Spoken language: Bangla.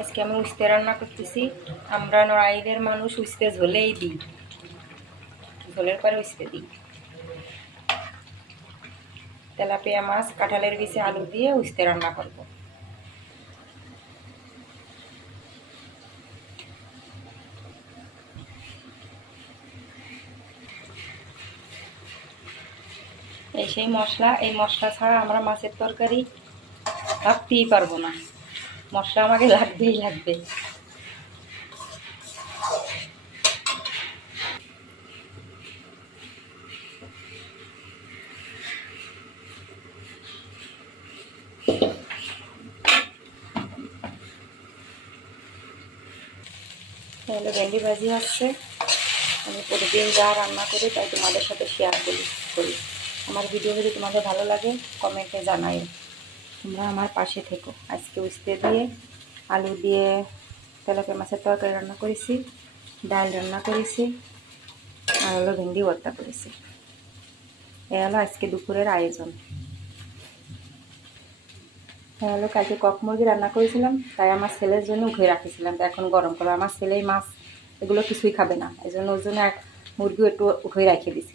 আজকে আমি উস্তে রান্না করতেছি। আমরা নড়াইলের মানুষ উস্তে ঝোলেই দিই, ঝোলের পরে উস্তে দিই। তেলাপিয়া মাছ কাঁঠালের বিচে আলু দিয়ে উস্তে রান্না করব। এই সেই মশলা, এই মশলা ছাড়া আমরা মাছের তরকারি ভাবতেই পারবো না। মশলা আমাকে লাগবেই লাগবে। তাহলে ভেন্ডি ভাজি হচ্ছে। আমি প্রতিদিন যা রান্না করি তাই তোমাদের সাথে শেয়ার করি। আমার ভিডিও যদি তোমাদের ভালো লাগে কমেন্টে জানাই। তোমরা আমার পাশে থেকো। আজকে উস্তে দিয়ে আলু দিয়ে তেলাপিয়া মাছের তরকারি রান্না করেছি, ডাল রান্না করেছি, আর হলো ভেন্ডি ভর্তা করেছি। এ হলো আজকে দুপুরের আয়োজন। হলো কালকে কক মুরগি রান্না করেছিলাম, তাই আমার ছেলের জন্য উঠে রাখেছিলাম। তো এখন গরম করো, আমার ছেলে মাছ এগুলো কিছুই খাবে না, এই জন্য ওর জন্য মুরগি একটু উঠে রেখে দিছি।